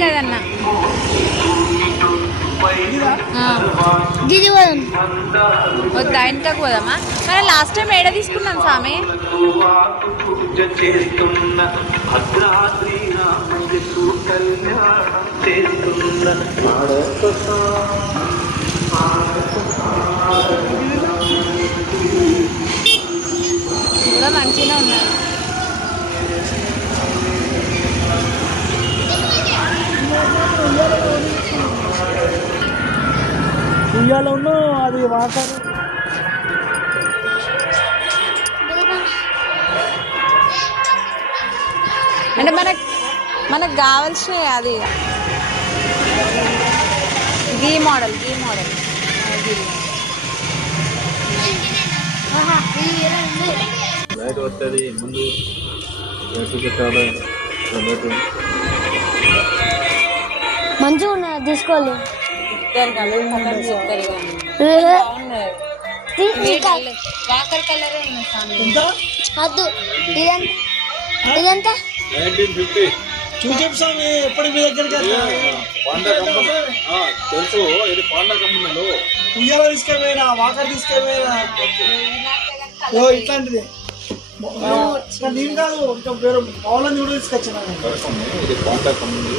కదన్నా వద్దా ఇంట్లోకి పోదామా మరి లాస్ట్ టైం ఏడ తీసుకున్నాం స్వామి కూడా మంచిగా ఉన్నారు ఉయ్యాలో అది వాటర్ అంటే మనకు కావాల్సిన అది గీ మోడల్ లైట్ వస్తుంది ముందు మంచిగా ఉన్నది తీసుకోవాలి వాకర్ కలర్ వద్దు ఇదంతా 1950 చూసాము ఎప్పటి మీ దగ్గరికి తెలుసు ఇది పాండా కంపెనీలో ఉయ్యాల తీసుకెళ్ళిపోయినా వాకర్ తీసుకెళ్ళిపోయినా ఇట్లాంటిది నేను కాదు ఇంకా వేరే పౌలని కూడా తీసుకొచ్చాను ఇది పాండా కంపెనీ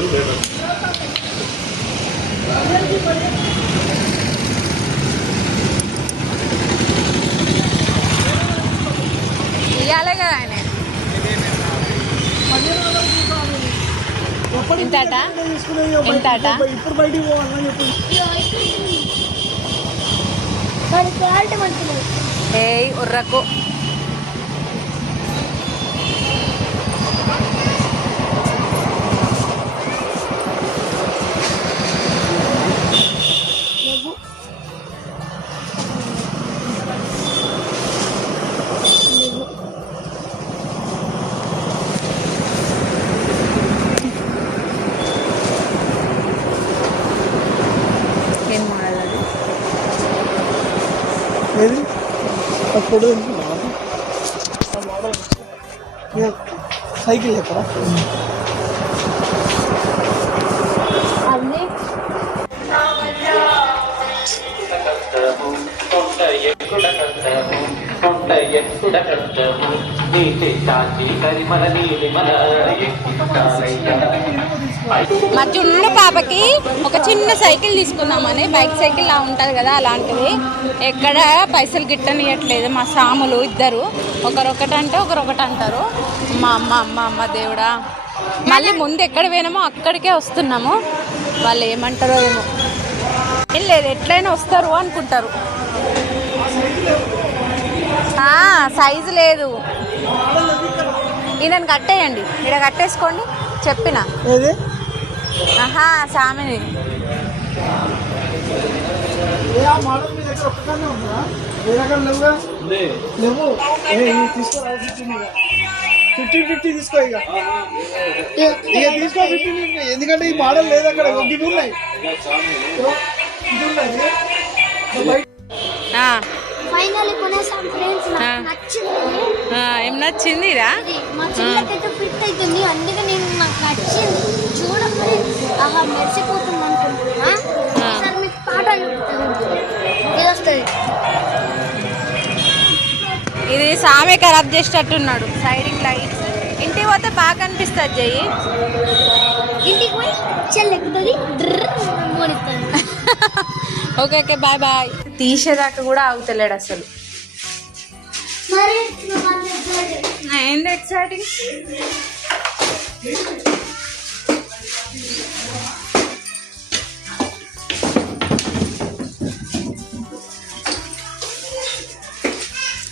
ఇవ్వాలే కదా ఆయన ఎంతట ఇప్పుడు బయటికి పోవాలని చెప్పి క్వాలిటీ మంచిది ఏయ్ ఉర్రకు ఏది అప్పుడు సైకిల్ ఎక్కడ మా చిన్న పాపకి ఒక చిన్న సైకిల్ తీసుకుందామని బైక్ సైకిల్ లా ఉంటుంది కదా అలాంటిది ఎక్కడ పైసలు గిట్టనియట్లేదు మా సాములు ఇద్దరు ఒకరొకటి అంటే ఒకరొకటి అంటారు మా అమ్మ దేవుడా మళ్ళీ ముందు ఎక్కడ పోయినామో అక్కడికే వస్తున్నాము వాళ్ళు ఏమంటారో ఏమో ఏం లేదు ఎట్లయినా వస్తారు అనుకుంటారు సైజు లేదు ఈయనని కట్టేయండి ఇక్కడ కట్టేసుకోండి చెప్పిన సామిని తీసుకో ఇక తీసుకో ఎందుకంటే ఈ మోడల్ లేదు అక్కడ ఇవి ఉన్నాయి ఏం నచ్చింది ఇదా మా చిన్నకైతే ఫిట్ అవుతుంది అందుకే నేను నాకు నచ్చింది చూడమని ఆహా మెరిసిపోతుంది అనుకుంటున్నా సార్ మీకు పాట ఇది వస్తుంది ఇది సామే ఖరాబ్ చేసేటట్టున్నాడు సైడింగ్ లైట్స్ ఇంటికి పోతే బాగా కనిపిస్తుంది చెయ్యి ఇంటికి పోయి చెల్లెక్కుతుంది ఓకే ఓకే బాయ్ బాయ్ తీసేదాకా కూడా ఆగుతలేడు అసలు ఏంది ఎక్సైటింగ్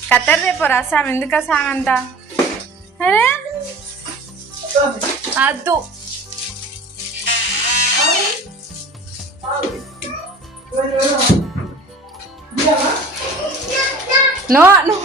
కత్తర్ రేపు రాసాం ఎందుక సామంతా అరే అద్దు నో నో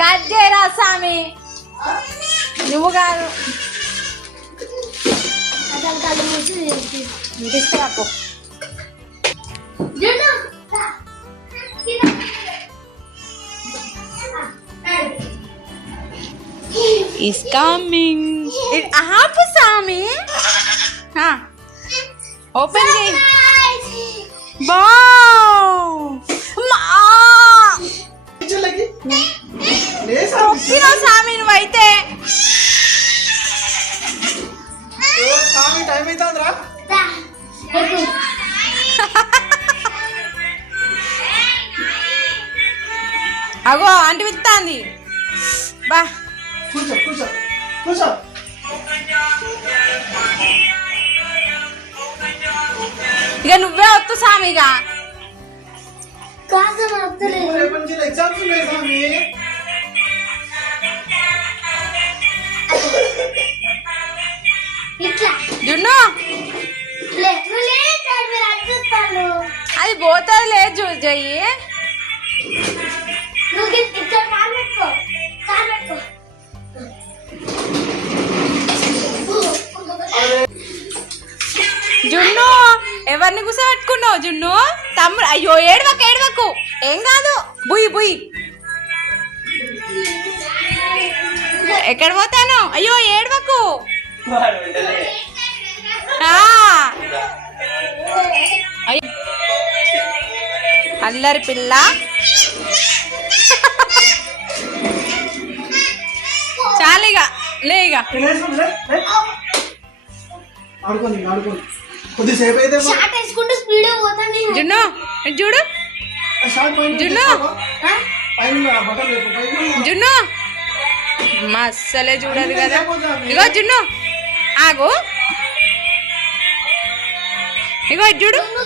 కట్ చేయరా సామి నువ్వు కాదు అసలు కళ్ళు మూసి తీసుకురాపో. జున్ను ఈస్ కమింగ్. ఆపు సామి. ఓపెన్ చేయి. తొక్కినా సామి నువ్వైతే. స్వామి టైం అవుతుందిరా. అగో ఆంటీ విత్తాంది. బా కూర్చో కూర్చో కూర్చో. ఇక నువ్వే వద్దు సామిగా. కాదు అర్థలేదు రేపు నుంచి ఎగ్జామ్స్ ఉన్నాయి స్వామి. ఇట్లా జున్ను లేదు మీరు అర్థిస్తాను అది పోతుంది లేదు చెయ్యి. నువ్వు ఇట్లా కాలు పెట్టుకో కాలు పెట్టుకో. జున్ను ఎవరిని కూర్చోబెట్టుకున్నావు జున్ను? తమ్ముడు. అయ్యో ఏడవకు ఏడవకు, ఏం కాదు. బుయ్ బుయ్. ఎక్కడ పోతాను? అయ్యో ఏడవకు. ఆ. అయ్యో. అల్లరి పిల్ల. చాలిగా లేగా. ఆడుకోండి ఆడుకోండి కొద్దిసేపు అయితే షార్ట్ వేసుకుంటూ స్పీడ్ పోతాను నేను. జున్ను ఇటు చూడు. షార్ట్ పైన జున్ను. పైన బట్టలు వేసుకో, పైన. జున్ను మస్సలే చూడదు కదా. ఇగో జున్ను ఆగు. ఇగో ఇటు చూడు. నువ్వు